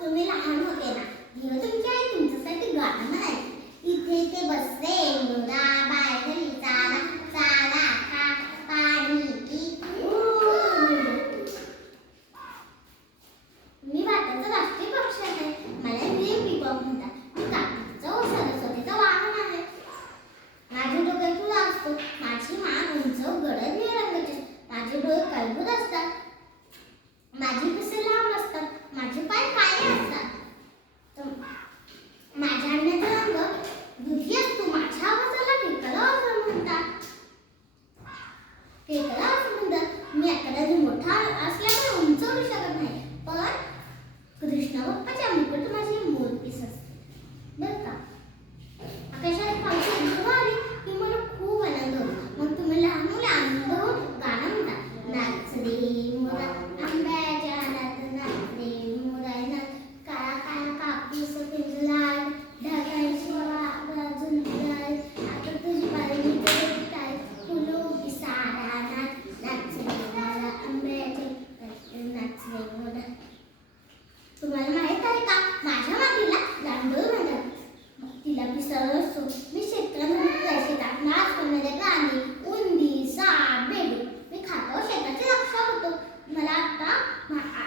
准备拉肚子 हे त्याला असं मी एखादा मोठा असल्यामुळे उंचवू शकत नाही. पण कृष्ण बाप्पाच्या मुकुट माझी मोरपीस असते. बरं का? Ladakh